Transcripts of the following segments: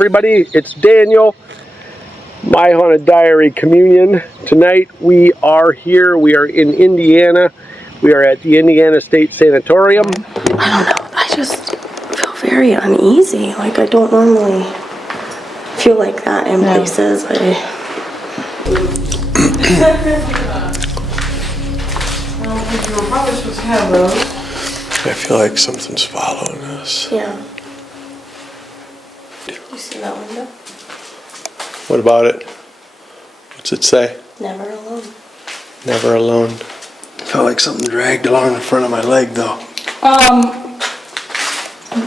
everybody, it's Daniel, My Haunted Diary Communion. Tonight we are here, we are in Indiana. We are at the Indiana State Sanatorium. I don't know, I just feel very uneasy. Like I don't normally feel like that in places. You were probably supposed to have those. I feel like something's following us. Yeah. You see that window? What about it? What's it say? Never alone. Never alone. I felt like something dragged along the front of my leg, though.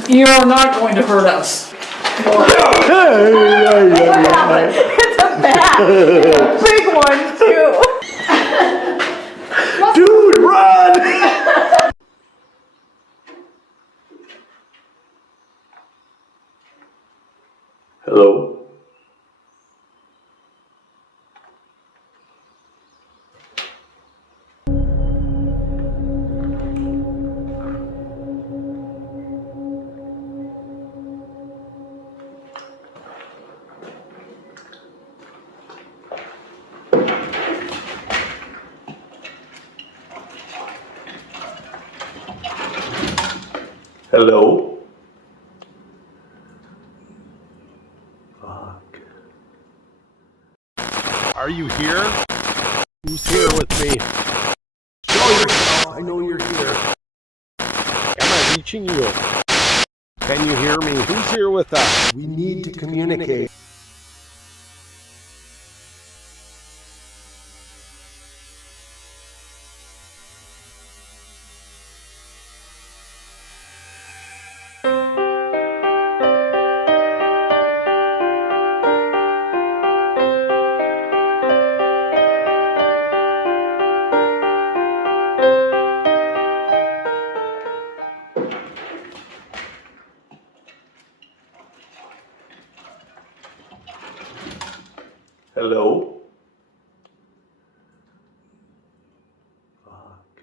You're not going to hurt us. It's a bat. It's a big one too. Dude, run! Hello? Hello? Fuck. Are you here? Who's here with me? Show yourself, I know you're here. Am I reaching you? Can you hear me? Who's here with us? We need to communicate. Hello? Fuck.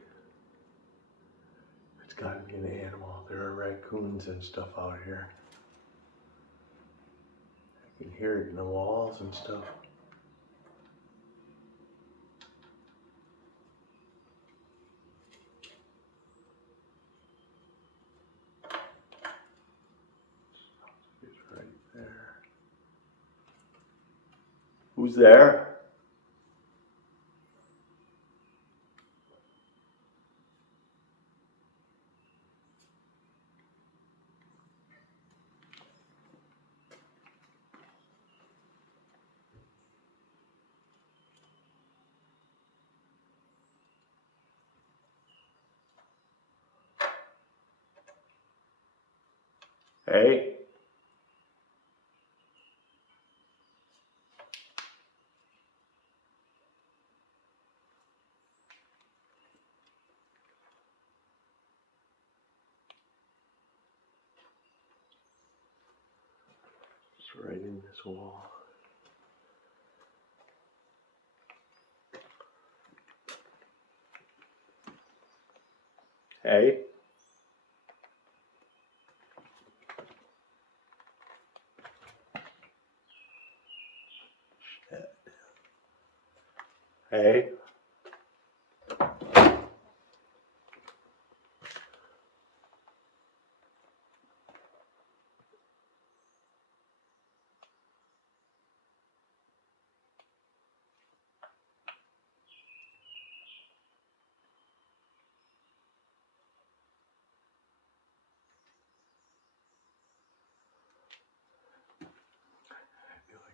It's gotta be an animal. There are raccoons and stuff out here. I can hear it in the walls and stuff. It's right there. Who's there? Hey? It's right in this wall. Hey? Shit. Hey?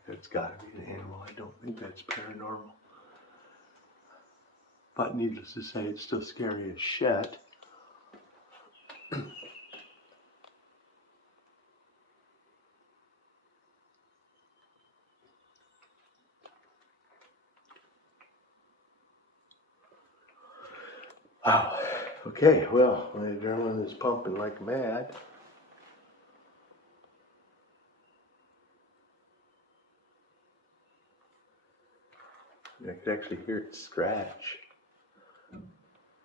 That's gotta be an animal. I don't think that's paranormal. But needless to say, it's still scary as shit. Wow. Okay, well, my adrenaline is pumping like mad. I could actually hear it scratch.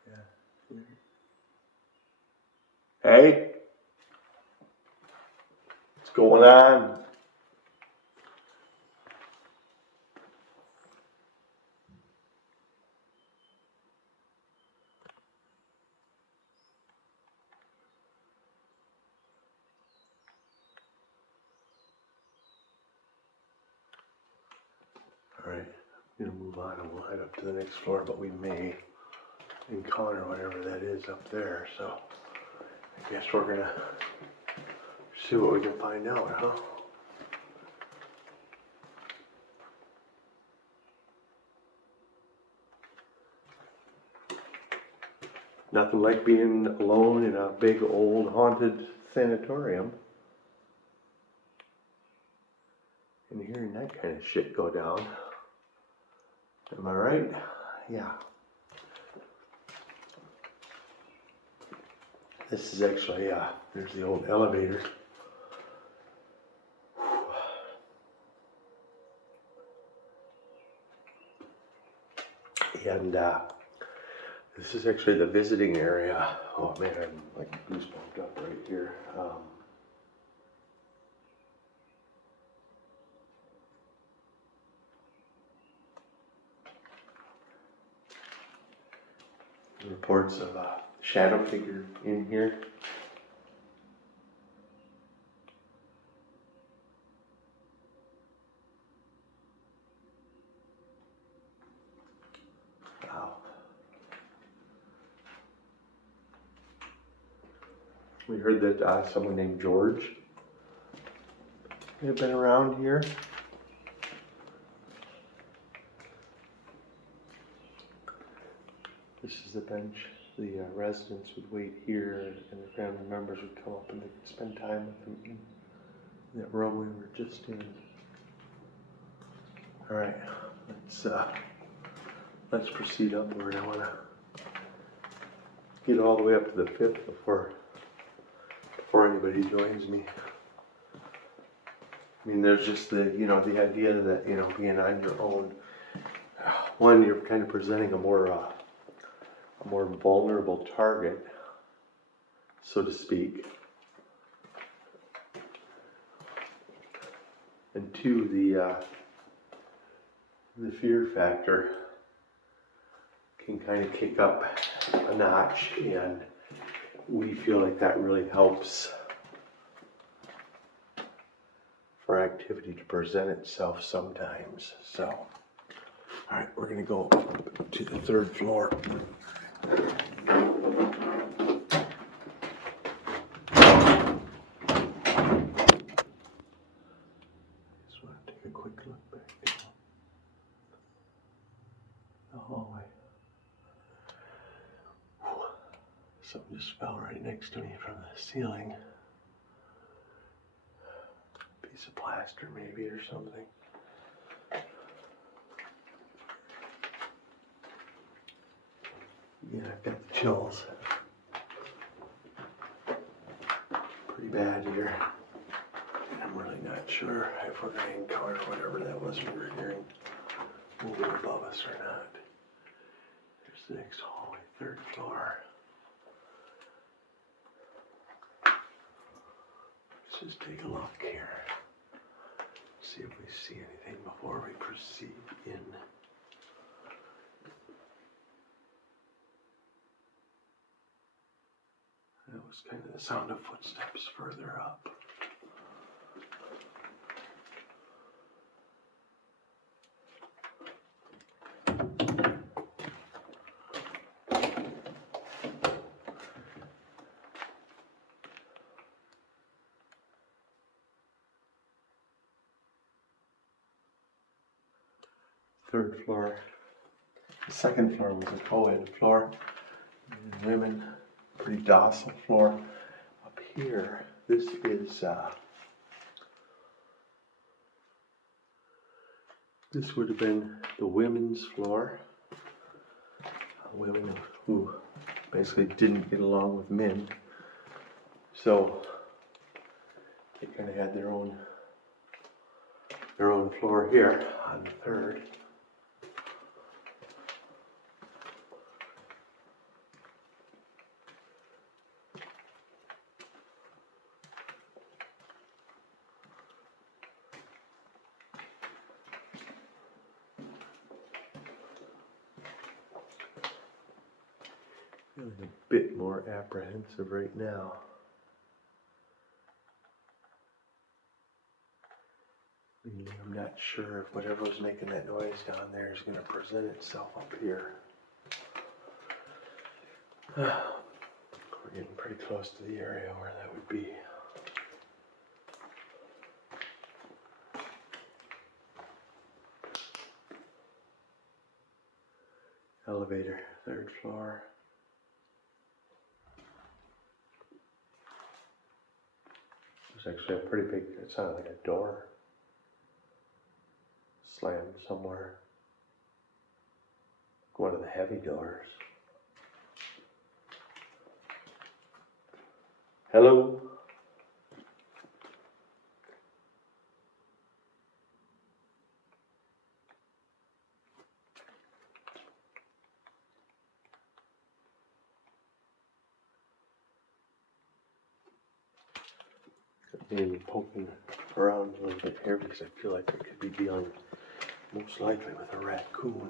Yeah. Hey? What's going on? gonna move on and we'll head up to the next floor, but we may encounter whatever that is up there, so I guess we're gonna see what we can find out, huh? Nothing like being alone in a big old haunted sanatorium and hearing that kind of shit go down. Am I right? Yeah. This is actually, there's the old elevator. And this is actually the visiting area. Oh man, I'm like goosebumped up right here. Reports of a shadow figure in here. Wow. We heard that someone named George may have been around here. This is the bench. The residents would wait here, and their family members would come up and they could spend time with them in that room we were just in. All right, let's proceed upward. I want to get all the way up to the 5th before anybody joins me. I mean, there's just the idea that being on your own. One, you're kind of presenting a more vulnerable target, so to speak. And two, the fear factor can kind of kick up a notch, and we feel like that really helps for activity to present itself sometimes. So, all right, we're gonna go up to the 3rd floor. Just want to take a quick look back down the hallway. Whew. Something just fell right next to me from the ceiling. Piece of plaster maybe or something. Yeah, I've got the chills. Pretty bad here. I'm really not sure if we're going to encounter whatever that was we were hearing moving above us or not. There's the next hallway, 3rd floor. Let's just take a look here. See if we see anything before we proceed in. That was kind of the sound of footsteps further up. Third floor. The 2nd floor was a co-ed floor. And women, pretty docile floor. Up here, this is this would have been the women's floor. Women who basically didn't get along with men, so they kind of had their own floor here on the 3rd. Feeling a bit more apprehensive right now. I'm not sure if whatever was making that noise down there is going to present itself up here. We're getting pretty close to the area where that would be. Elevator, 3rd floor. There's actually a pretty big, it sounded like a door slammed somewhere. One of the heavy doors. Hello? Maybe poking around a little bit here because I feel like I could be dealing most likely with a raccoon.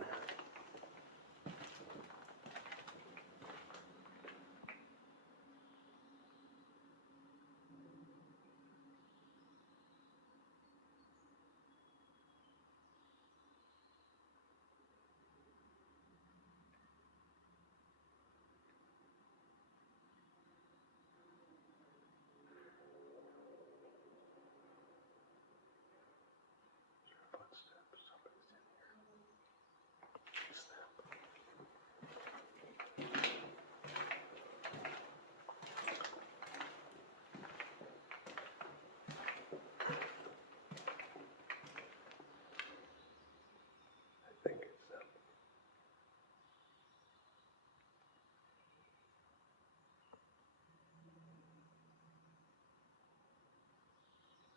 I think it's them.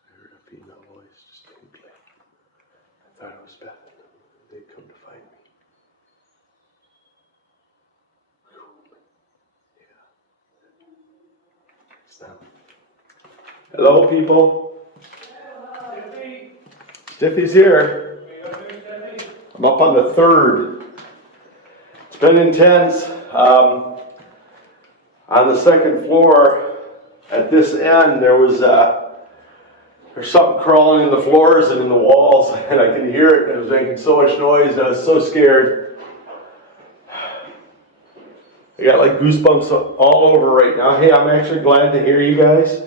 I heard a female voice distinctly. I thought it was Beth. They'd come to find me. Yeah. It's them. Hello, people. Stiffy's here. I'm up on the 3rd. It's been intense. On the 2nd floor, at this end, there's something crawling in the floors and in the walls, and I could hear it, and it was making so much noise, and I was so scared. I got like goosebumps all over right now. Hey, I'm actually glad to hear you guys.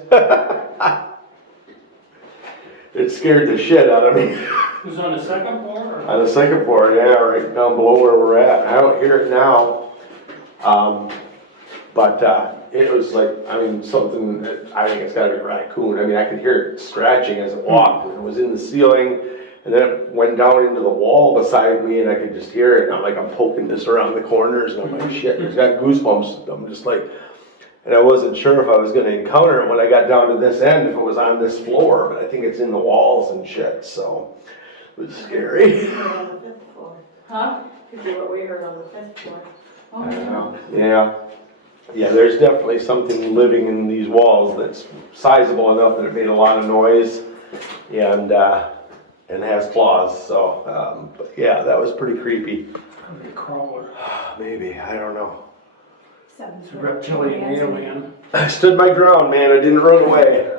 It scared the shit out of me. It was on the 2nd floor? Or? On the 2nd floor, yeah, right down below where we're at. I don't hear it now. But it was like, I mean, something, I think it's gotta be a raccoon. I mean, I could hear it scratching as it walked. It was in the ceiling, and then it went down into the wall beside me, and I could just hear it. And I'm poking this around the corners, and I'm like, shit, it's got goosebumps. I'm just like, and I wasn't sure if I was gonna encounter it when I got down to this end, if it was on this floor, but I think it's in the walls and shit, so it was scary. On the 5th floor. Huh? Could be what we heard on the 5th floor. Oh, Yeah. Yeah, there's definitely something living in these walls that's sizable enough that it made a lot of noise and has claws. So, but yeah, that was pretty creepy. could be a crawler. Maybe, I don't know. It's a reptilian alien. I stood my ground, man. I didn't run away.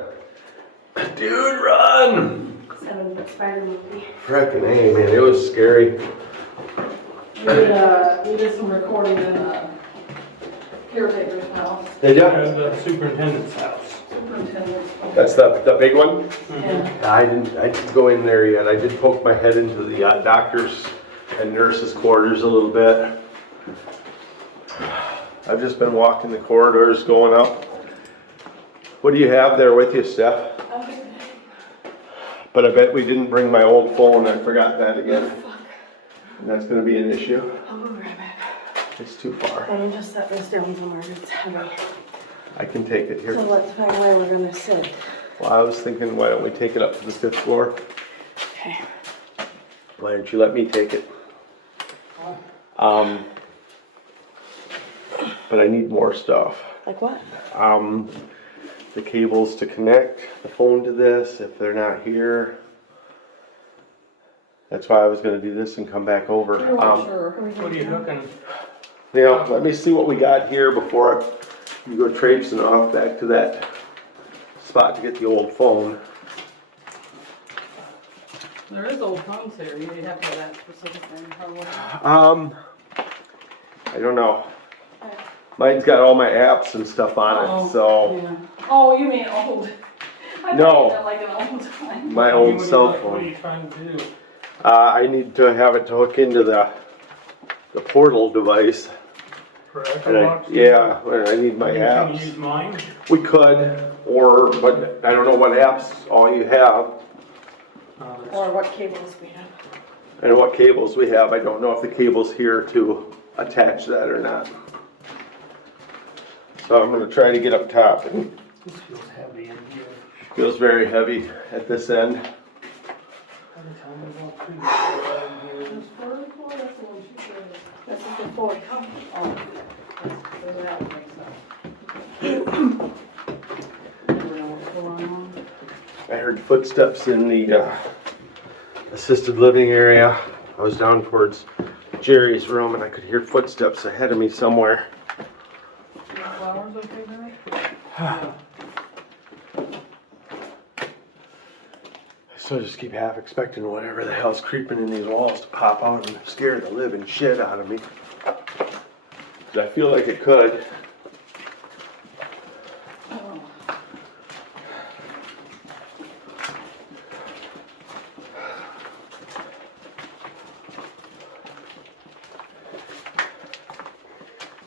Dude, run! 7-foot spider movie. Frickin' hey, man, it was scary. We did some recording in caretaker's house. Did ya? At the superintendent's house. Superintendent's house. That's the big one? Yeah. I didn't go in there yet. I did poke my head into the doctor's and nurse's quarters a little bit. I've just been walking the corridors going up. What do you have there with you, Steph? But I bet we didn't bring my old phone. I forgot that again. And that's going to be an issue. I'll go grab it. It's too far. Let me just set this down somewhere. It's heavy. I can take it here. So let's find where we're gonna sit. Well, I was thinking, why don't we take it up to the 5th floor? Okay. Why don't you let me take it? But I need more stuff. Like what? The cables to connect the phone to this, if they're not here. That's why I was gonna do this and come back over. Sure. What are you hooking? Yeah, let me see what we got here before you go traipsing off back to that spot to get the old phone. There is old phones here. You have to have that specific thing, probably. I don't know. Mine's got all my apps and stuff on it, so Yeah. Oh, you mean old? I No. thought you meant like an old time. my old cell What are phone. you trying to do? I need to have it to hook into the portal device. For And Echo yeah, I need my Can you apps. use mine? We could, but I don't know what apps all you have Or what cables we have. and what cables we have. I don't know if the cable's here to attach that or not. So I'm gonna try to get up top. This feels heavy in here. Feels very heavy at this end. By the time we walk through this This first one, that's the one she said. This is the 40. Oh, that's, that makes sense. Never know what's going on. I heard footsteps in the assisted living area. I was down towards Jerry's room and I could hear footsteps ahead of me somewhere. The flowers okay there? So I just keep half expecting whatever the hell's creeping in these walls to pop out and scare the living shit out of me. 'Cause I feel like it could. Oh.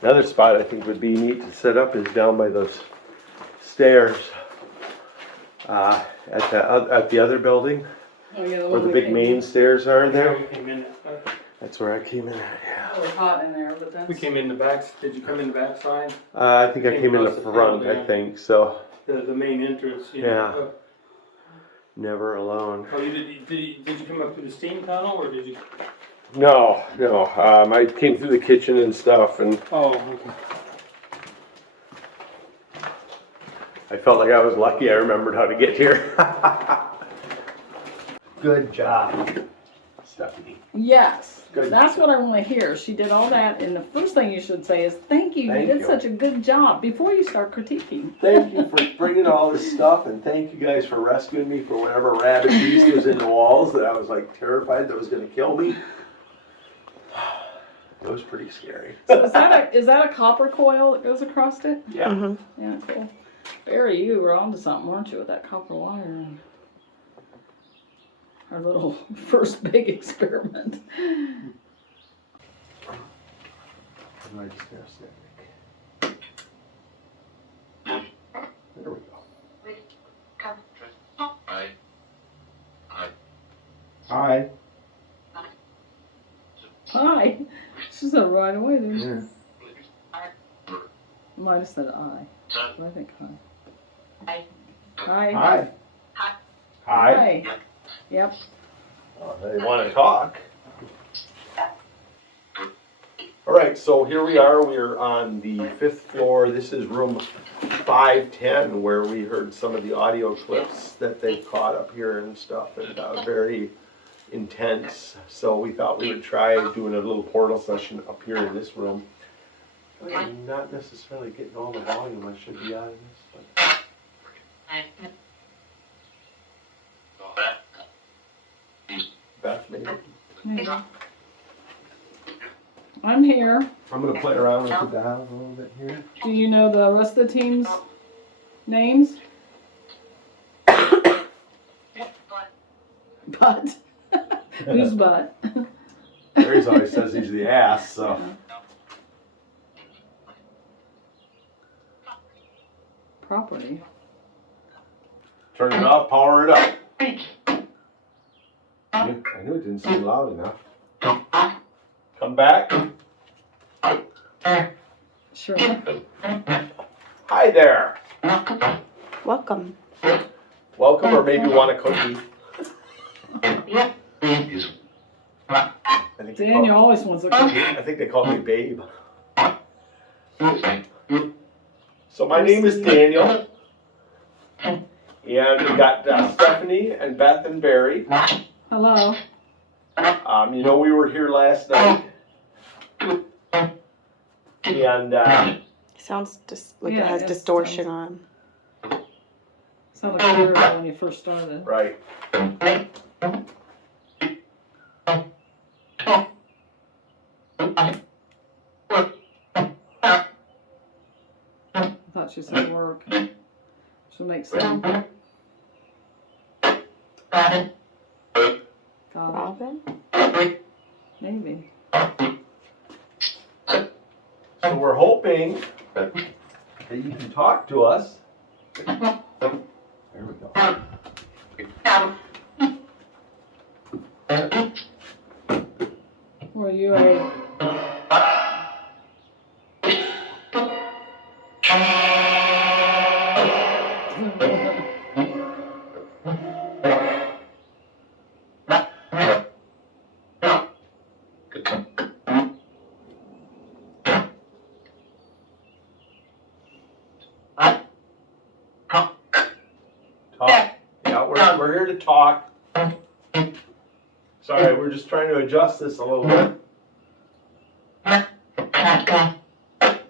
Another spot I think would be neat to set up is down by those stairs at the other building, Oh, yeah, where one the we big came main in. stairs are here. there. We came in. That's where I came in at, yeah. It was hot in there, but that's. We came in the back. Did you come in the back side? I think I came in the across the front, front, I yeah. think, so The main entrance. You Yeah. know. never alone. Oh, did you come up through the steam tunnel or did you? No. I came through the kitchen and stuff and Oh, okay. I felt like I was lucky I remembered how to get here. Good job, Stephanie. Yes, Good. that's what I want to hear. She did all that, and the first thing you should say is, thank you, Thank you did you. such a good job, before you start critiquing. Thank you for bringing all this stuff and thank you guys for rescuing me from whatever rabbit beast was in the walls that I was like terrified that was gonna kill me. It was pretty scary. So is that a copper coil that goes across it? Yeah. Mm-hmm. Yeah, cool. Barry, you were onto something, weren't you, with that copper wire? Our little first big experiment. I just gotta sit. There we go. Hi. Hi. She said right away, didn't she? Yeah. Might have said I. But I think hi. Hi. Hi. Hi. Yep. Oh, they want to talk. All right, so here we are. We're on the 5th floor. This is room 510, where we heard some of the audio clips that they caught up here and stuff, and very intense. So we thought we would try doing a little portal session up here in this room. I'm not necessarily getting all the volume I should be out of this, but. Beth, maybe. Yeah. I'm here. I'm gonna play around with the dial a little bit here. Do you know the rest of the team's names? Butt. Who's butt? Larry's always says he's the ass, so. Property. Turn it off, power it up. I knew it didn't seem loud enough. Come back. Sure. Hi there. Welcome. Welcome, or maybe want a cookie. I think they Daniel call- always wants a cookie. I think they call me Babe. So my name is Daniel. And we got Stephanie and Beth and Barry. Hello. You know, we were here last night. And Sounds just like Yeah, it has it distortion sounds- on. Sounded clearer when you first started. right. thought she said work. Should make sense. God, Robin? maybe. So we're hoping that you can talk to us. There we go. Were you a... Talk. Yeah, we're here to talk. Sorry, we're just trying to adjust this a little bit.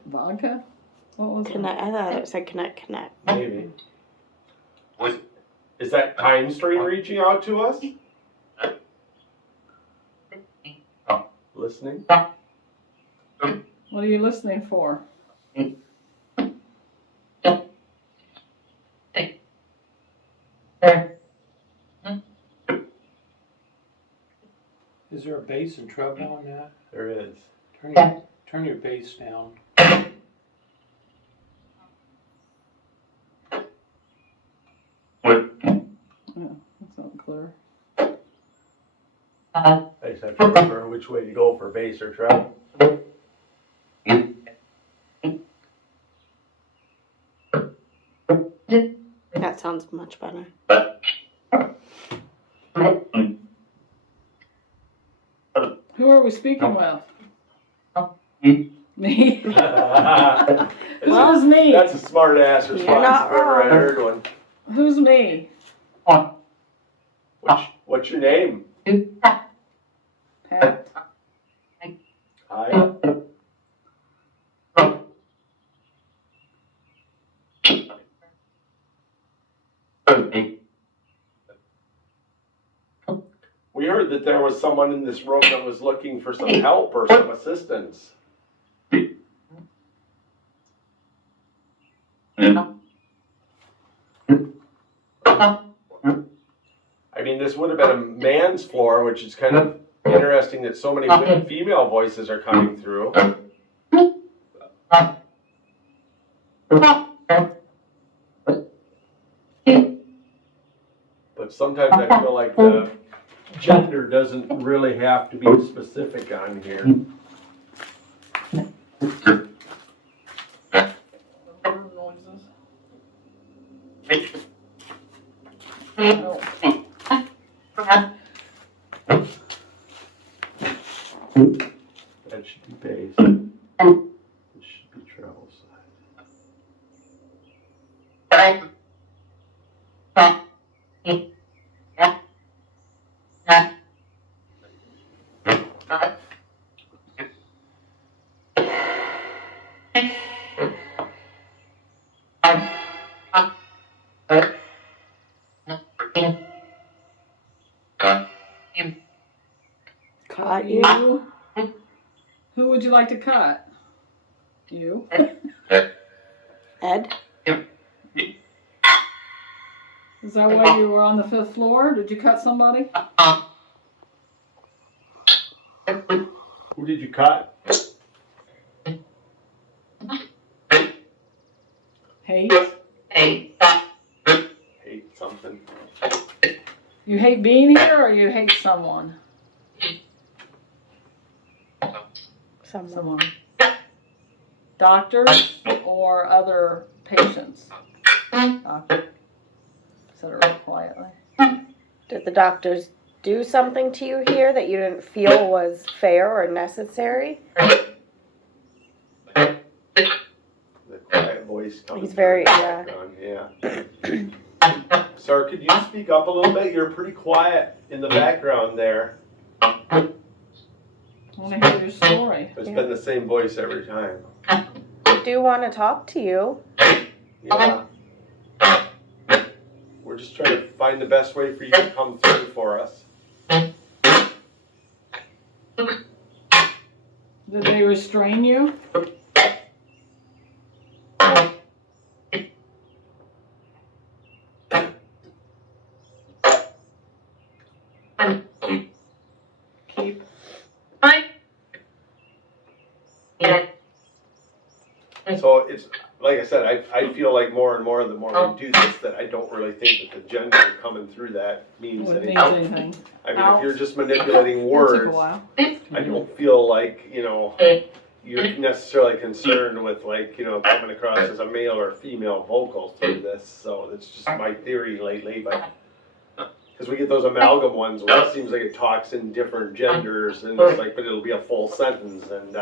Vodka? What was it? Connect. I thought it said connect. Maybe. Is that Time Stream reaching out to us? Listening? What are you listening for? Is there a bass and treble on that? There is. Turn your bass down. That's not clear. I just have to remember which way to go for bass or treble. That sounds much better. Who are we speaking with? Me? Well, Who's me? that's a smart ass response You're not if ever I wrong. heard one. Who's me? What's your name? Pat. Hi. We heard that there was someone in this room that was looking for some help or some assistance. I mean, this would have been a man's floor, which is kind of interesting that so many female voices are coming through. But sometimes I feel like the gender doesn't really have to be specific on here. Bird noises. Oh. That should be bass. This should be treble side. Caught you. Who would you like to cut? You? Ed? Is that why you were on the 5th floor? Did you cut somebody? Who did you cut? Hate? Hate something. You hate being here or you hate someone? Someone. Doctors or other patients? Doctor. Said it real quietly. Did the doctors do something to you here that you didn't feel was fair or necessary? The quiet voice comes He's very, through the yeah. background, yeah. Sir, could you speak up a little bit? You're pretty quiet in the background there. I want to hear your story. It's been the same voice every time. I do want to talk to you. Yeah. We're just trying to find the best way for you to come through for us. Did they restrain you? So it's, like I said, I feel like more and more, the more we do this, that I don't really think that the gender coming through that means What anything. means anything? I mean, if you're just manipulating That took a words, while. I don't feel like, you're necessarily concerned with, like, coming across as a male or female vocal through this. So it's just my theory lately, but because we get those amalgam ones where it seems like it talks in different genders, and it's like, but it'll be a full sentence, and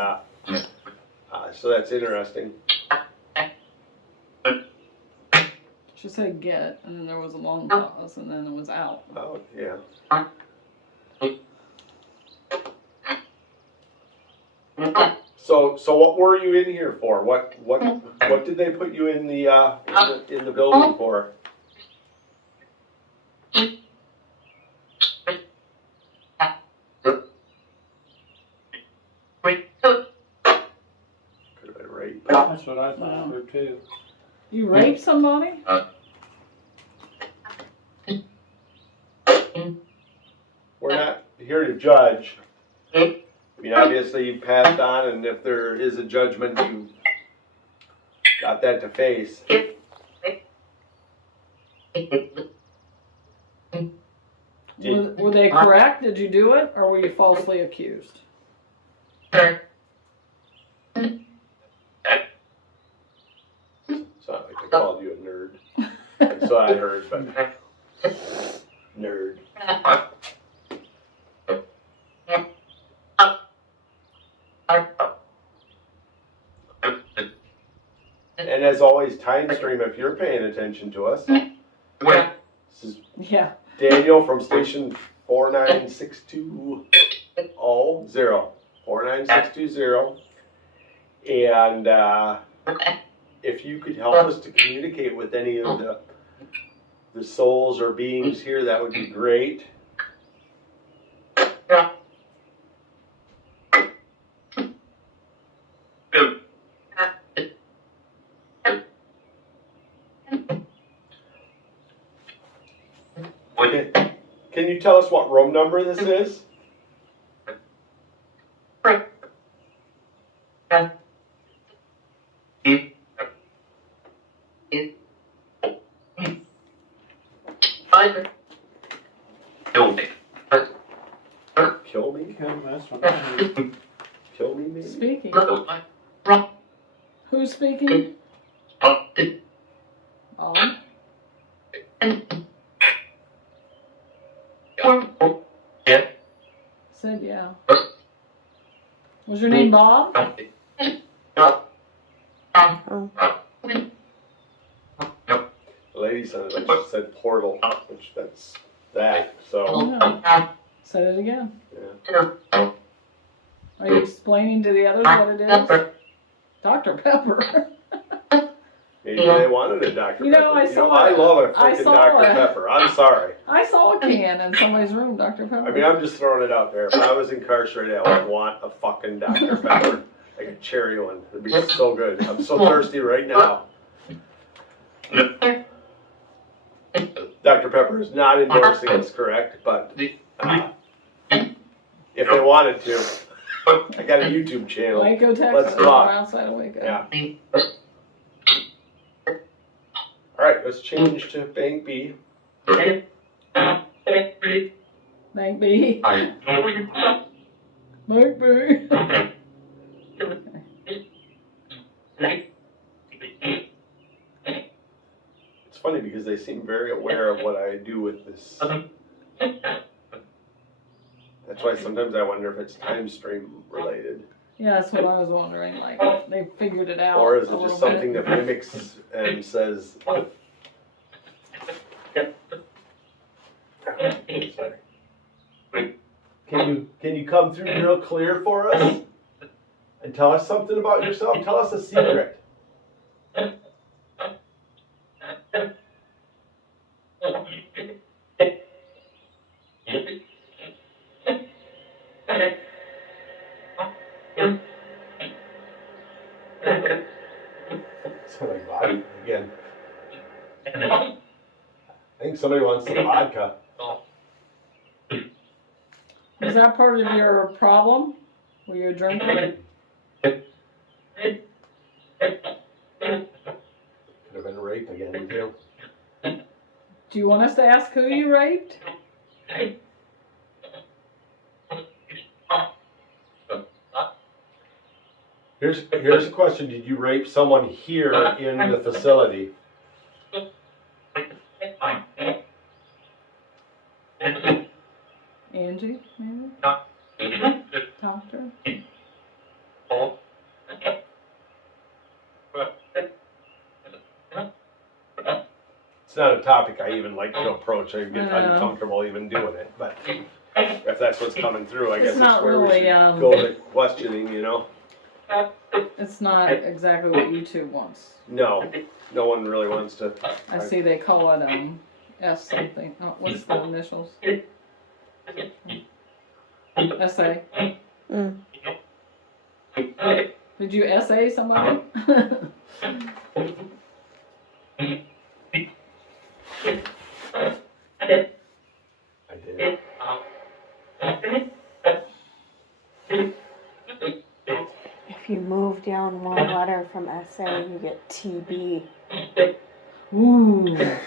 so that's interesting. She said get, and then there was a long pause, and then it was out. Oh, yeah. So what were you in here for? What did they put you in the building for? Could have been rape. That's what I thought too. You raped somebody? We're not here to judge. I mean, obviously you passed on, and if there is a judgment, you got that to face. Were they correct? Did you do it, or were you falsely accused? It's not like they called you a nerd. That's what I heard, but nerd. And as always, time stream if you're paying attention to us. This is Yeah. Daniel from station 49620. 49620. And if you could help us to communicate with any of the souls or beings here, that would be great. Can you tell us what room number this is? Kill me? That's what I heard. Kill me, maybe? Speaking. Who's speaking? Bob? Said yeah. Was your name Bob? The lady sounded like she said portal, which that's that, so. No. Said it again. Yeah. Are you explaining to the others what it is? Dr. Pepper. Maybe they wanted a Dr. You know, Pepper. I saw I it. love a I freaking saw Dr. it. Pepper. I'm sorry. I saw a can in somebody's room, Dr. Pepper. I mean, I'm just throwing it out there. If I was incarcerated, I would want a fucking Dr. Pepper. Like a cherry one. It'd be so good. I'm so thirsty right now. Dr. Pepper is not endorsing this, correct? But if they wanted to, I got a YouTube channel. Waco, Texas. Let's talk. We're outside of Waco. Yeah. All right, let's change to Bank B. Bank B. Bank B. It's funny because they seem very aware of what I do with this. That's why sometimes I wonder if it's time stream related. Yeah, that's what I was wondering. Like, they figured it out. Or is a it just little something bit. that mimics and says. Can you come through real clear for us? And tell us something about yourself? Tell us a secret. Sound like vodka again. I think somebody wants some vodka. Is that part of your problem? Were you drinking? rape again, too. Do you want us to ask who you raped? Here's a question. Did you rape someone here in the facility? Angie, maybe? Talk to her. It's not a topic I even like to approach. I get No. uncomfortable even doing it. But if that's what's coming through, I It's guess that's not where we really, should go to questioning, you know? It's not exactly what YouTube wants. No, no one really wants to. I see they call it S something. Oh, what's the initials? SA. Mm. Did you SA somebody? I did. If you move down one letter from SA, you get TB. Ooh.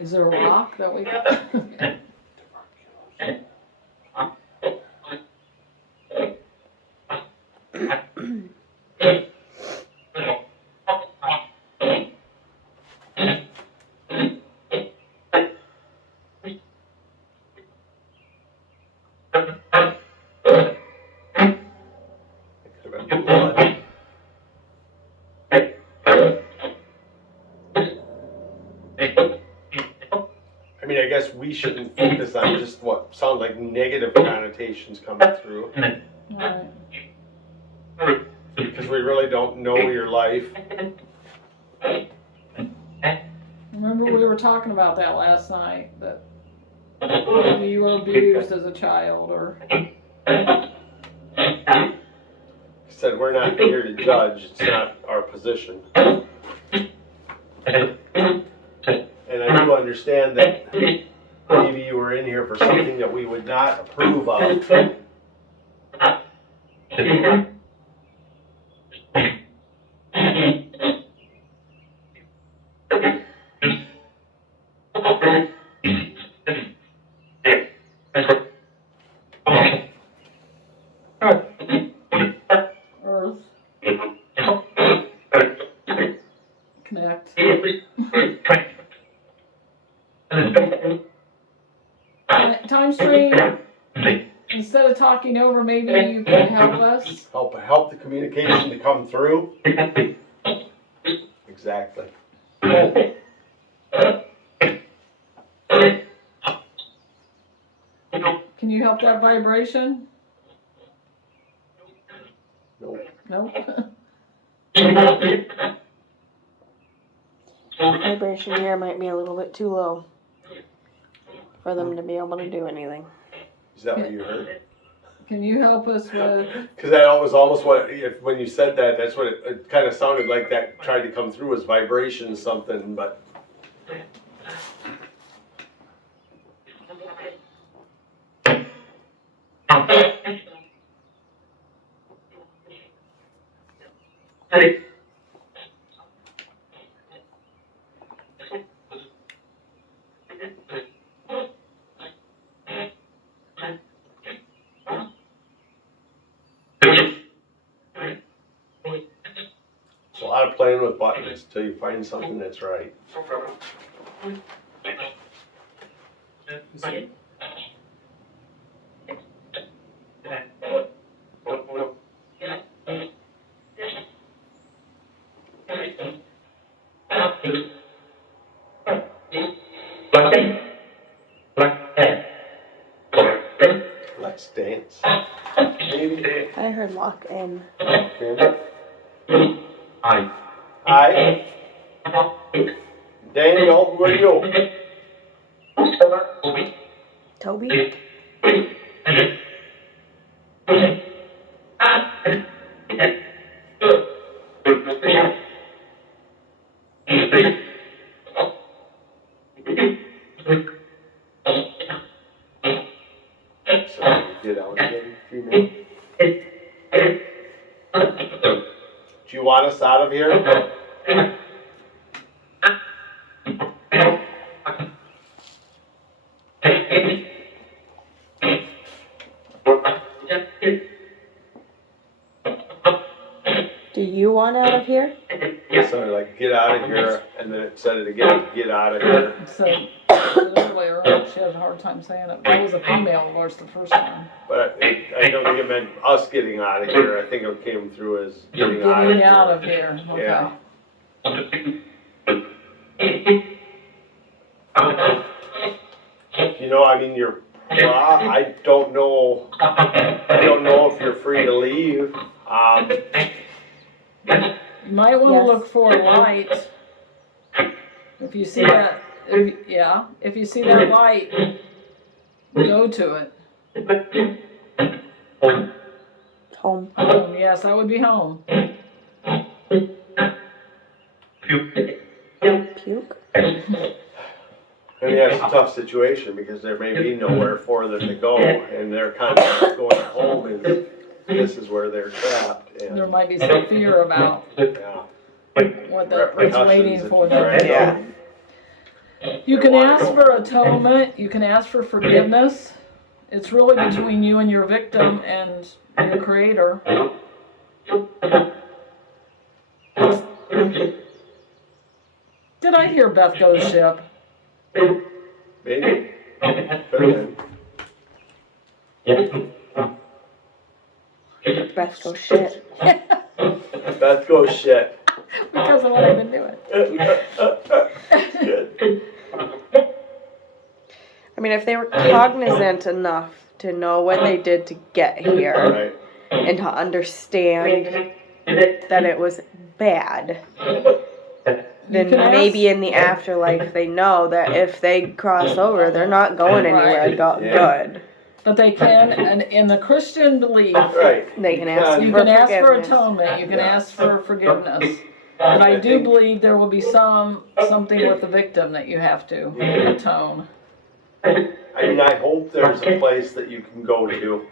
Is there a rock that we got? Could have been blood. I mean, I guess we shouldn't focus on just what sound like negative connotations coming through. Right. Because we really don't know your life. Remember we were talking about that last night, that maybe you were abused as a child, or Said we're not here to judge, it's not our position. And I do understand that maybe you were in here for something that we would not approve of. Earth. Connect. Time stream. Instead of talking over, maybe you could help us. Help the communication to come through. Exactly. Can you help that vibration? Nope. Nope. Vibration here might be a little bit too low for them to be able to do anything. Is that what you heard? Can you help us with? Because that was almost what, when you said that, that's what it kind of sounded like that tried to come through as vibration something, but. It's a lot of playing with buttons until you find something that's right. Let's dance. Maybe. I heard lock in. Hi. Daniel, who are you? Toby? So get out again a few minutes. Do you want us out of here? Do you want out of here? It sounded like get out of here, and then it said it again, get out of here. So, earlier, she had a hard time saying it. That was a female, of course, the first one. But I don't think it meant us getting out of here. I think it came through as getting out of here. Okay. Yeah. You know, I mean, I don't know if you're free to leave. You might want to Yes. look for a light. If you see that, if you see that light, go to it. Home. Home, yes, that would be home. Puke? I mean, that's a tough situation because there may be nowhere for them to go, and their concept of going home is this is where they're trapped. And, There might be some fear about yeah. what's Repercussions waiting if for you them. drag Yeah. them. You can ask for atonement. You can ask for forgiveness. It's really between you and your victim and your creator. Did I hear Beth goes ship? Maybe. Could Beth go shit. have been. Beth goes shit. Because of what I've been doing. I mean, if they were cognizant enough to know what they did to get here Right. and to understand that it was bad, then can ask- maybe in the afterlife they know that if they cross over, they're not going anywhere Right. good. But they can, and in the Christian belief, Right. They can ask you for can ask for forgiveness. atonement, you can ask for forgiveness. But I do believe there will be something with the victim that you have to atone. I mean, I hope there's a place that you can go to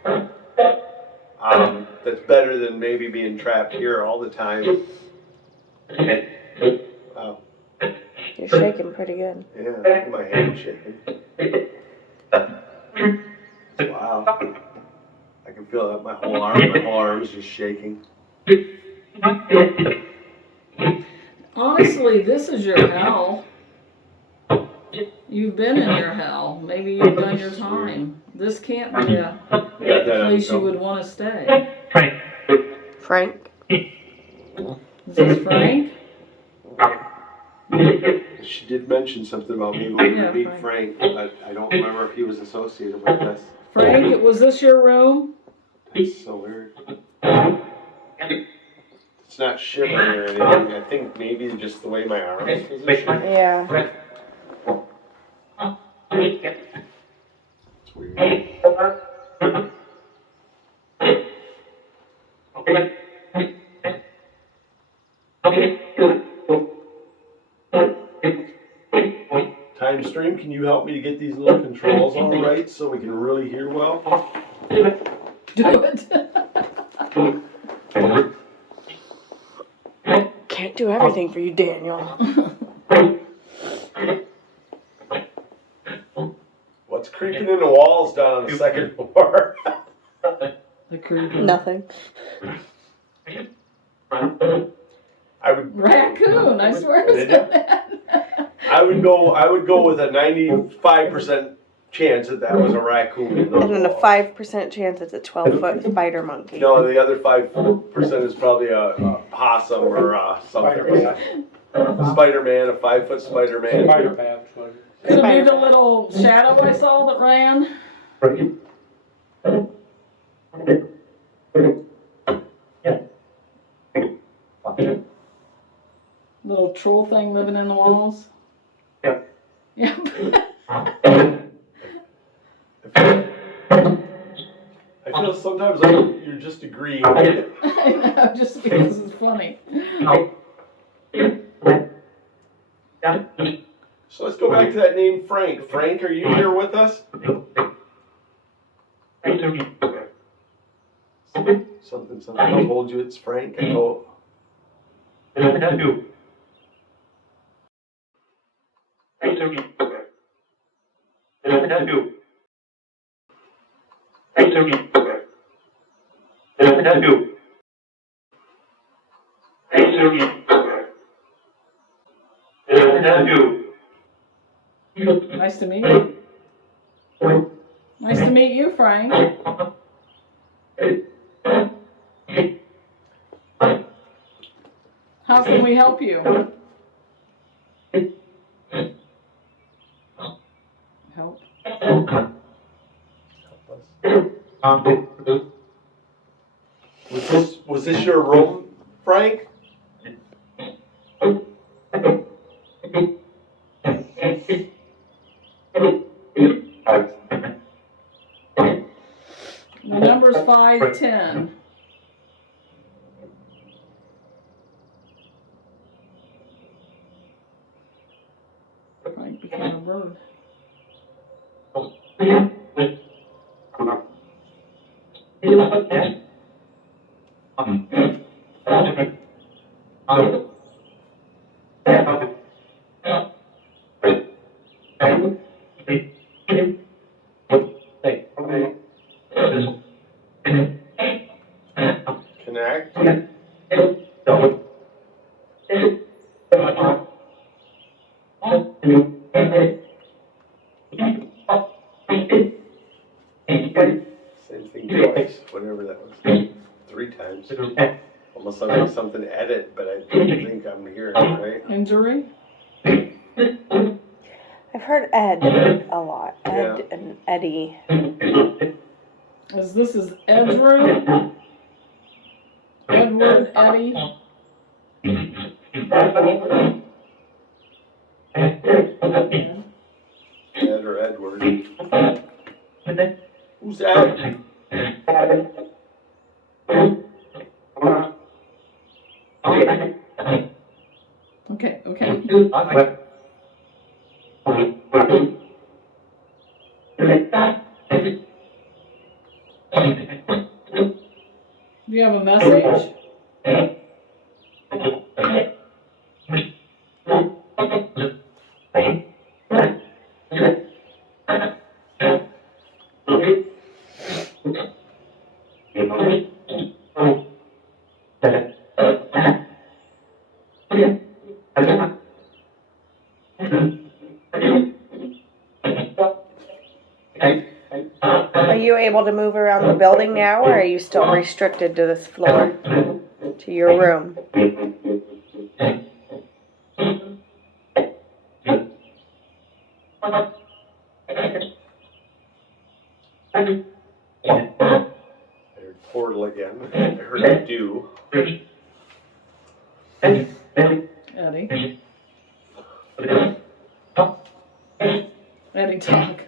that's better than maybe being trapped here all the time. Wow. You're shaking pretty good. Yeah, my hand's shaking. Wow. I can feel that my whole arm is just shaking. Honestly, this is your hell. You've been in your hell. Maybe you've done your time. This can't be a place you would want to stay. Frank? Is this Frank? She did mention something about maybe we Yeah, would meet Frank, but I don't remember if he was associated with this. Frank, was this your room? That's so weird. It's not shivering or anything. I think maybe just the way my arm is positioned. Yeah. It's weird. Time stream, can you help me to get these little controls all right so we can really hear well? Do it. Can't do everything for you, Daniel. What's creeping in the walls down on the second floor? The creeper. Nothing. I would Raccoon, I swear to Did you? God. I would go with a 95% chance that was a raccoon. in those And then a walls. 5% chance it's a 12-foot spider monkey. No, the other 5% is probably a possum or something. Spider-Man, a 5-foot Spider-Man. Spider Man. Could it be the little shadow I saw that ran? Little troll thing living in the walls? Yeah. Yeah. I feel sometimes like you're just agreeing. I know, just because it's funny. So let's go back to that name, Frank. Frank, are you here with us? Something. I told you it's Frank. I told. Nice to meet you. Nice to meet you, Frank. How can we help you? Help. Was this your room, Frank? The number's 510. Frank became a bird. Connect. Same thing twice, whatever that was. 3 times. Almost sounds like something to edit, but I don't think I'm hearing it right. Injury? I've heard Ed a lot. Ed and Eddie. This is Ed's room? Edward, Eddie? Ed or Edward. Who's Ed? Okay. Do you have a message? Are you able to move around the building now, or are you still restricted to this floor, to your room? I heard portal again. I heard a do. Eddie? Eddie, talk.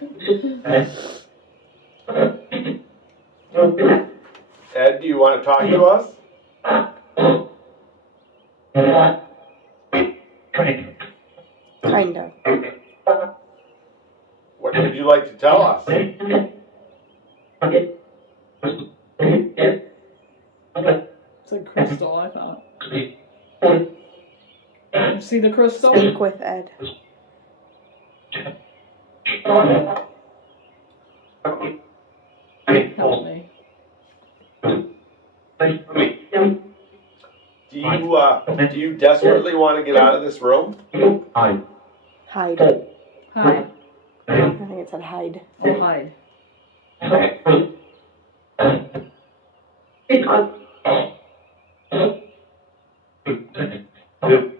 Ed, do you want to talk to us? Kind of. What would you like to tell us? It's a crystal, I thought. You see the crystal? Speak with Ed. Help me. Do you desperately want to get out of this room? Hide. Hide. I think it said hide. Oh, hide.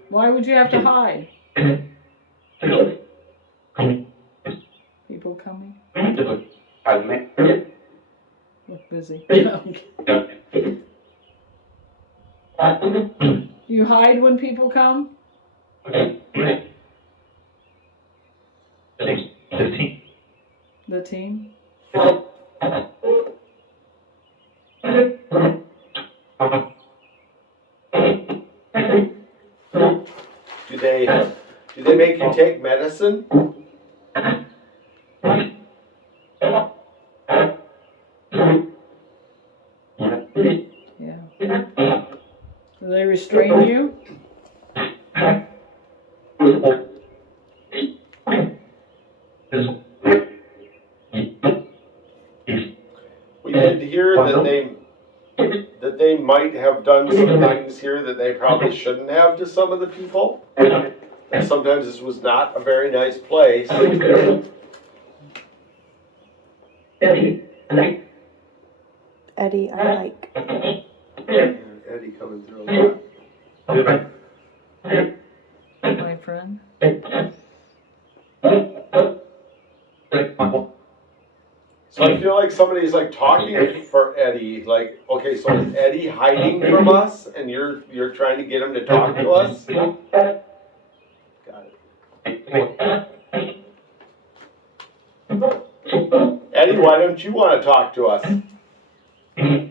Why would you have to hide? People coming? Look busy. You hide when people come? The team? Do they make you take medicine? Yeah. Do they restrain you? We did hear that they might have done some things here that they probably shouldn't have to some of the people. And sometimes this was not a very nice place. Eddie, I like. Eddie coming through a lot. My friend. So I feel like somebody's like talking for Eddie, like, okay, so is Eddie hiding from us and you're trying to get him to talk to us? Got it. Eddie, why don't you want to talk to us? Is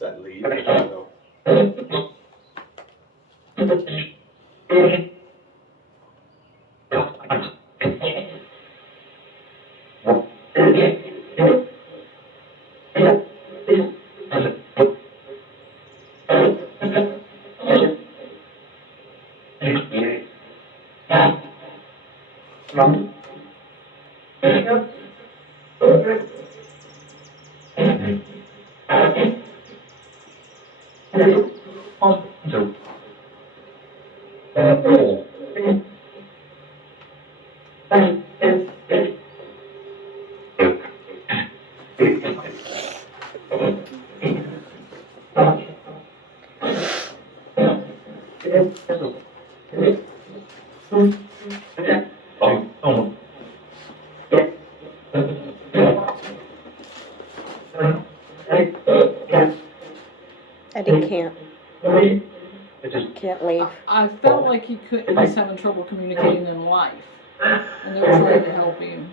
that leave? I don't know. Eddie can't leave. I felt like he's having trouble communicating in life, and they're trying to help him.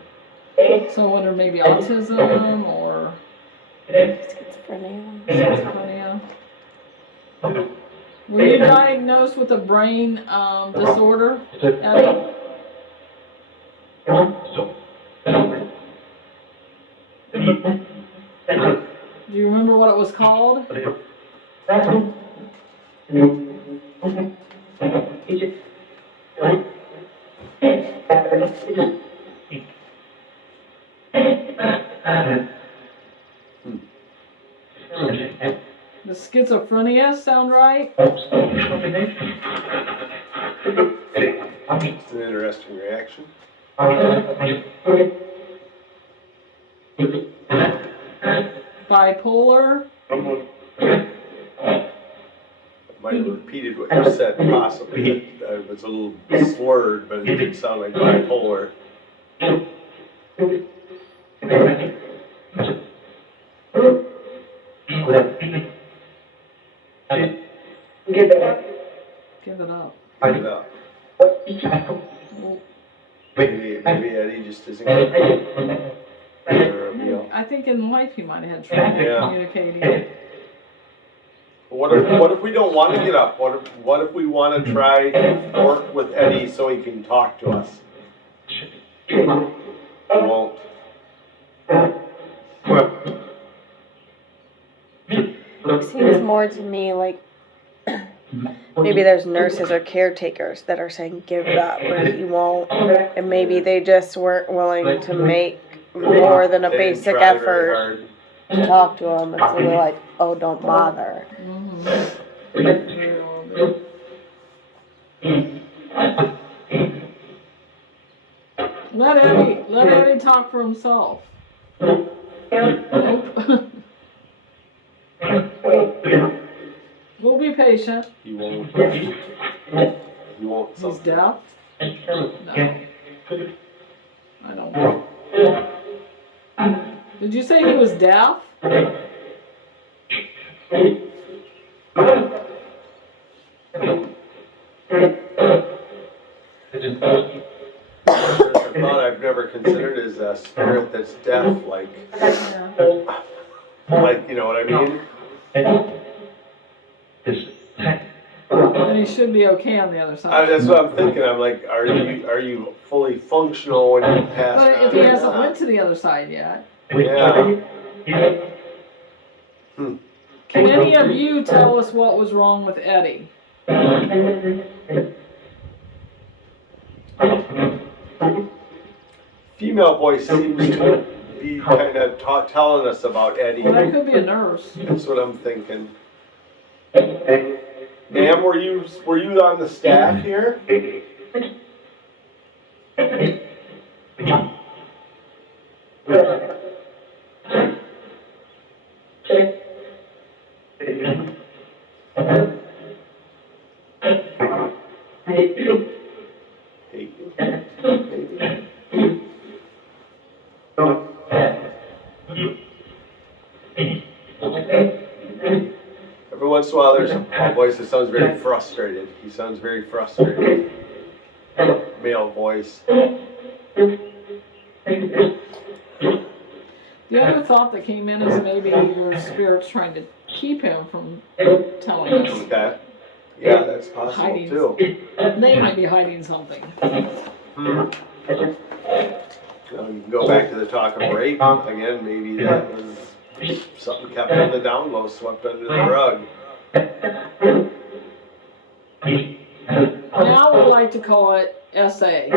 So whether maybe autism or schizophrenia. Were you diagnosed with a brain disorder, Eddie? Do you remember what it was called? The schizophrenia sound right? It's an interesting reaction. Bipolar? Might have repeated what you said, possibly. It was a little slurred, but it did sound like bipolar. Give it up. Give it up. Maybe Eddie just isn't good. I think in life he might have had trouble communicating. What if we don't want to get up? What if we want to try to work with Eddie so he can talk to us? He won't. It seems more to me like maybe there's nurses or caretakers that are saying give it up, but he won't. And maybe they just weren't willing to make more than a They didn't basic try very effort hard. to talk to him. And so they're like, oh, don't bother. Let Eddie talk for himself. Nope. We'll be patient. He won't. He won't. He's Something. deaf? No. I don't know. Did you say he was deaf? A thought I've never considered is a spirit that's deaf, like you know what I mean? And he should be okay on the other side. That's what I'm thinking. I'm like, are you fully functional when you pass But on if he or hasn't not? went to the other side yet. Yeah. Can any of you tell us what was wrong with Eddie? Female voice seems to be kind of telling us about Eddie. That could be a nurse. That's what I'm thinking. Ma'am, were you on the staff here? Every once in a while there's a voice that sounds very frustrated. He sounds very frustrated. Male voice. The other thought that came in is maybe your spirit's trying to keep him from telling us. Okay. Yeah, that's possible Hiding. too. They might be hiding something. You can go back to the talk of rape again. Maybe that was something kept on the down low, swept under the rug. Now we like to call it SA.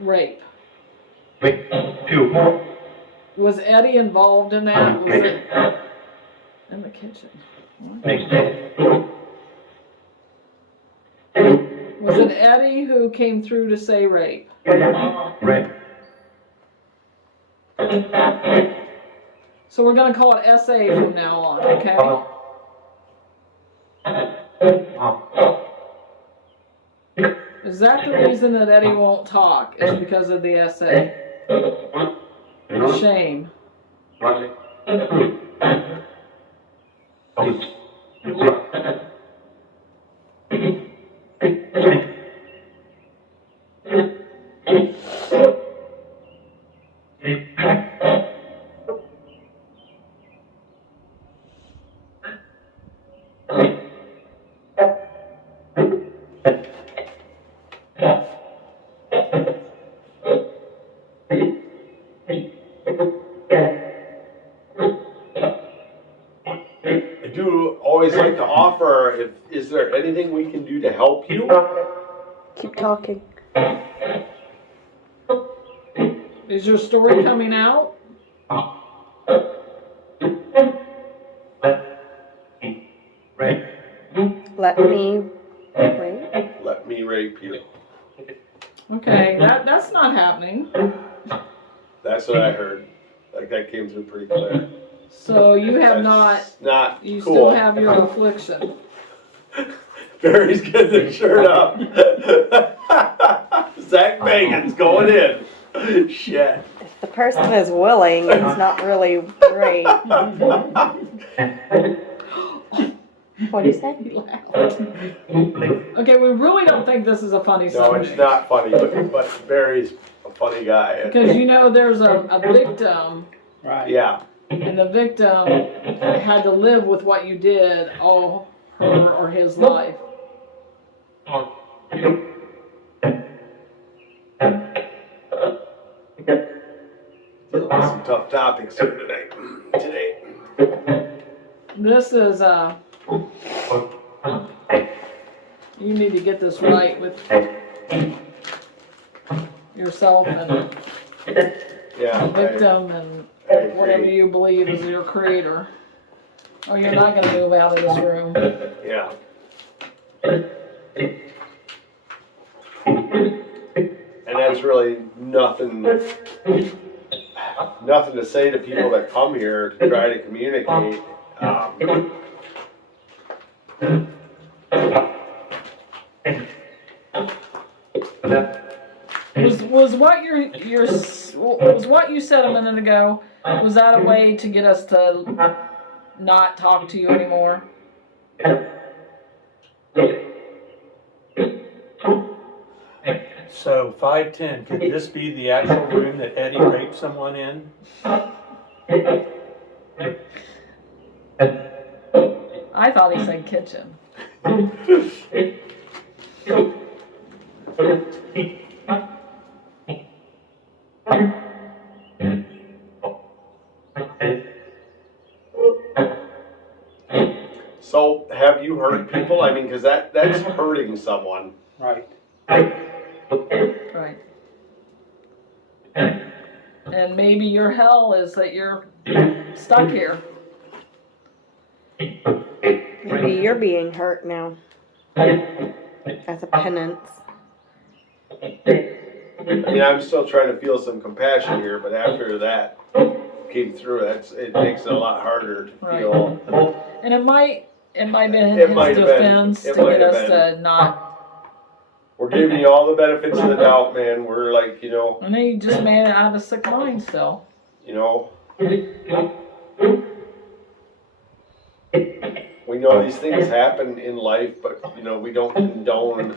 Rape. Was Eddie involved in that? Was it in the kitchen? What? Was it Eddie who came through to say rape? So we're going to call it SA from now on, okay? Is that the reason that Eddie won't talk? Is because of the SA? The shame. I do always like to offer, is there anything we can do to help you? Keep talking. Is your story coming out? Let me wait. Let me rape you. Okay, that's not happening. That's what I heard. Like that came through pretty clear. So you have That's not you cool. still have your affliction. Barry's getting the shirt up. Zach Bagan's going in. Shit. If the person is willing, it's not really rape. What do you say? He laughed. Okay, we really don't think this is a funny No, subject. it's not funny, but Barry's a funny guy. Because you know there's a victim, Right. Yeah. and the victim had to live with what you did all her or his life. Dealing with some tough topics here today. This is you need to get this right with yourself and Yeah. the victim and I agree. whatever you believe is your creator. Or you're not going to move out of this room. Yeah. And that's really nothing to say to people that come here to try to communicate. Was what was what you said a minute ago? Was that a way to get us to not talk to you anymore? So 510, could this be the actual room that Eddie raped someone in? I thought he said kitchen. So, have you hurt people? I mean, because that's hurting someone. Right. Right. And maybe your hell is that you're stuck here. Maybe you're being hurt now. As a penance. I mean, I'm still trying to feel some compassion here, but after that came through, it makes it a lot harder to feel. And it might have been It his might have been. defense It to might get have us been. to not. We're giving you all the benefits of the doubt, man. We're like, you know. And then he just made it out of sick mind still. You know. We know these things happen in life, but you know, we don't condone.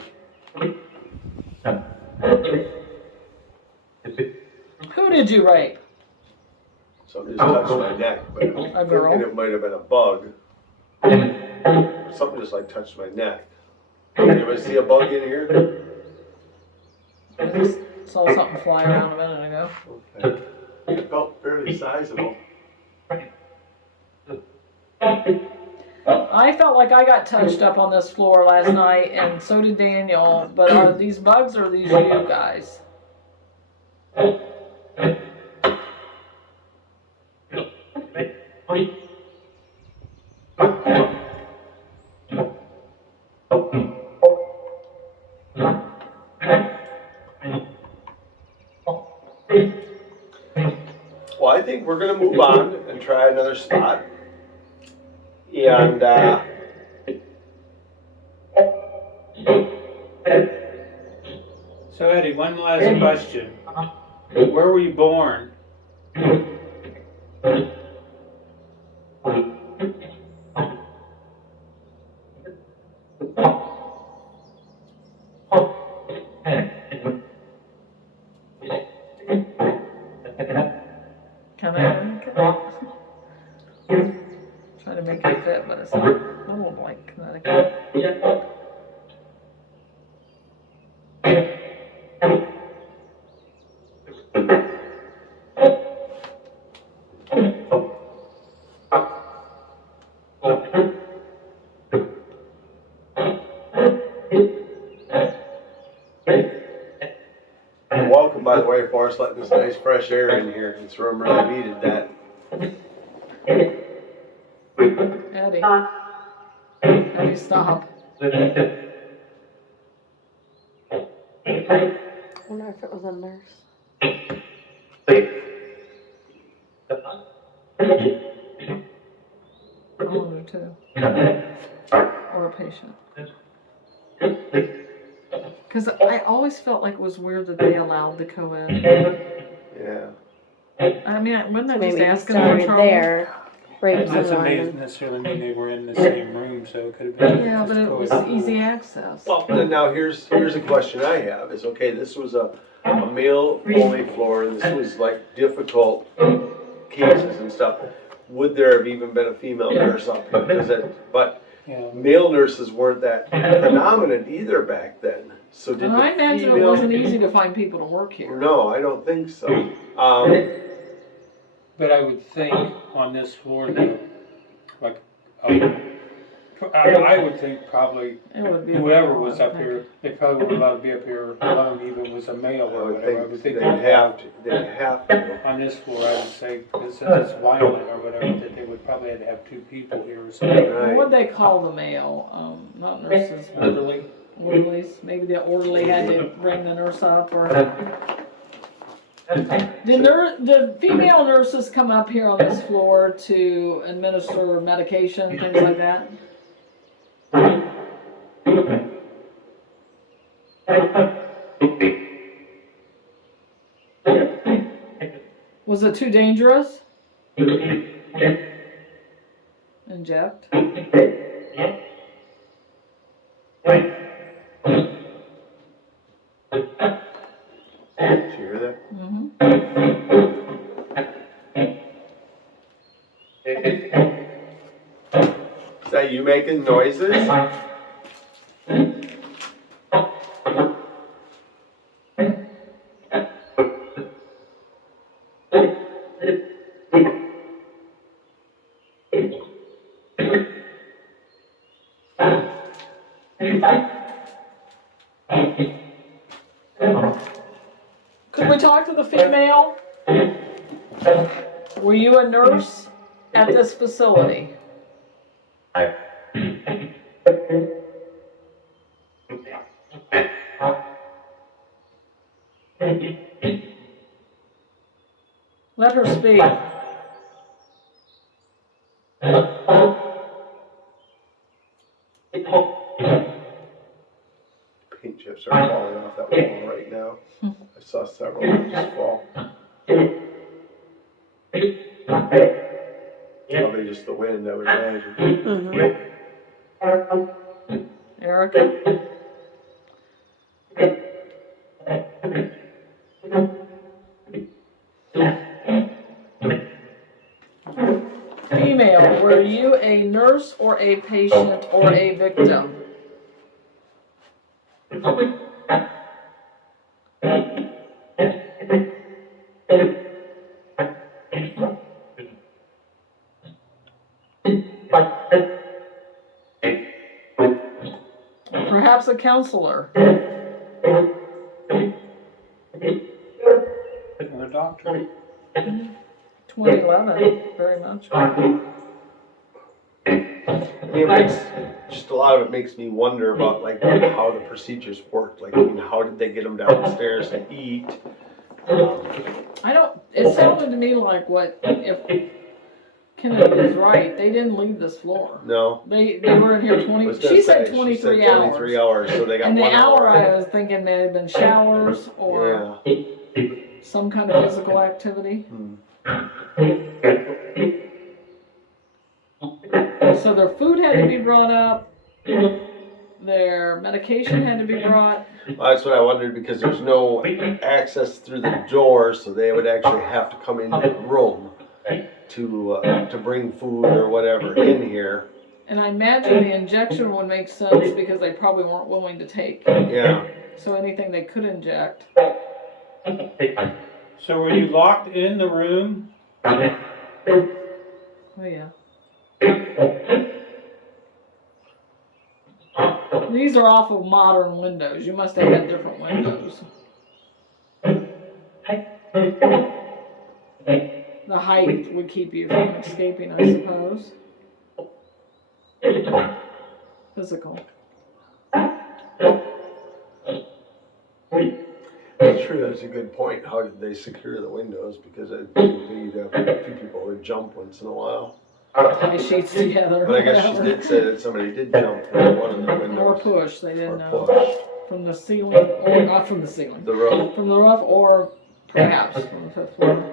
Who did you rape? Something just touched my neck, but I'm thinking it might have been a bug. Something just like touched my neck. Anybody see a bug in here? I just saw something fly around a minute ago. Okay. It felt fairly sizable. I felt like I got touched up on this floor last night, and so did Daniel. But are these bugs or are these you guys? Well, I think we're gonna move on and try another spot. And So Eddie, one last question. Where were you born? Can I? Try to make it fit, but it's not. I won't like Connecticut. you're welcome, by the way, for us letting this nice fresh air in here. This room really needed that. Eddie. Eddie, stop. I wonder if it was a nurse. I wonder too. Or a patient. Because I always felt like it was weird that they allowed the co-ed. Yeah. I mean, wasn't that Maybe just he asking for started trouble? there. Raped It doesn't someone. necessarily mean they were in the same room, so it could have been. Yeah, but it was easy access. Well, then now here's a question I have is, okay, this was a male only floor, and this was like difficult cases and stuff. Would there have even been a female nurse up here? But Yeah. male nurses weren't that predominant either back then. So did And I the imagine it female? wasn't easy to find people to work here. No, I don't think so. But I would think on this floor though, like, I would think probably It would be whoever was up here, they probably weren't allowed to be up here alone, even was a male I or would whatever. I would think think they'd have to. They'd have to. on this floor, I would say, because since it's violent or whatever, that they would probably have to have two people here or something. What would they call the male? Not nurses, Orderly. orderlies. Maybe the orderly had to bring the nurse up, or did female nurses come up here on this floor to administer medication, things like that? Was it too dangerous? Inject? Did you hear that? Mm-hmm. Is that you making noises? Could we talk to the female? Were you a nurse at this facility? Let her speak. Paint chips are falling off that wall right now. I saw several of them just fall. Probably just the wind, I would imagine. Erica? Female, were you a nurse or a patient or a victim? Perhaps a counselor. Or a doctor. 2011, very much. It makes, just a lot of it makes me wonder about like how the procedures worked. Like, I mean, how did they get them downstairs to eat? It sounded to me like if Kennedy is right, they didn't leave this floor. No. They were in here she said 23 hours. 23 hours, so they got And the 1 hour hour. I was thinking may have been showers or some kind of physical activity. So their food had to be brought up, their medication had to be brought. Well, that's what I wondered, because there's no access through the door, so they would actually have to come into the room to bring food or whatever in here. And I imagine the injection would make sense because they probably weren't willing to take. Yeah. So anything they could inject. So were you locked in the room? Oh yeah. These are off of modern windows. You must have had different windows. The height would keep you from escaping, I suppose. Physical. That's true, that's a good point. How did they secure the windows? Because I think you'd have a few people who would jump once in a while. Tie sheets together. But I guess she whatever. did say that somebody did jump from one of the windows. Or push, they didn't Or know. push. From the ceiling, or not from the ceiling. The roof. From the roof, or perhaps from the 5th floor.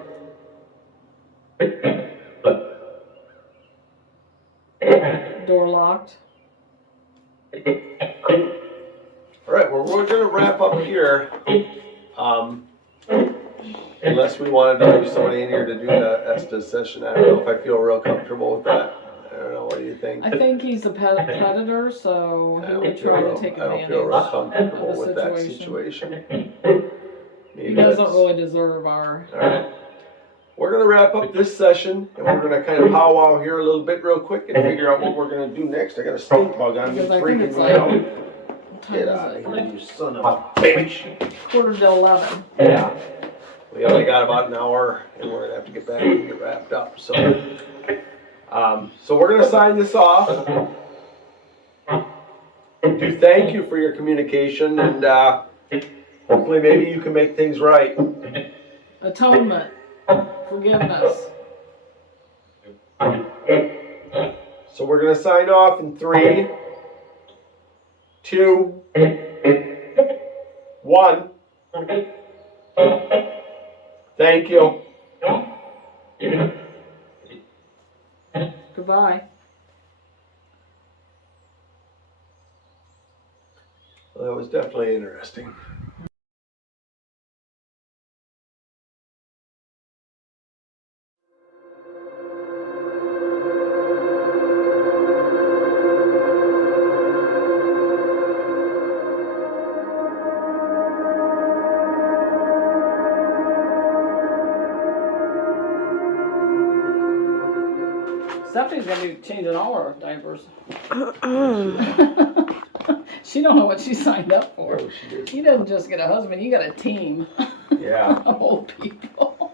Door locked. All right, well, we're gonna wrap up here. Unless we wanted to leave somebody in here to do the Estes session. I don't know if I feel real comfortable with that. I don't know, what do you think? I think he's a predator, so he would try to take I don't feel real advantage comfortable of the with that situation. situation. He doesn't really deserve our. All right. We're going to wrap up this session, and we're going to kind of powwow here a little bit real quick and figure out what we're going to do next. I got a stink bug on me, Because I think freaking it's me like, out. what time Get is out of it? here, you son of a bitch. 11:15. Yeah. We only got about an hour, and we're going to have to get back and get wrapped up. So we're going to sign this off. Do thank you for your communication, and hopefully maybe you can make things right. Atonement. Forgiveness. So we're going to sign off in 3, 2, 1. Thank you. Goodbye. Well, that was definitely interesting. Stephanie's gonna be changing all our diapers. She don't know what she signed up for. Oh, she did. You didn't just get a husband, you got a team Yeah. of old people.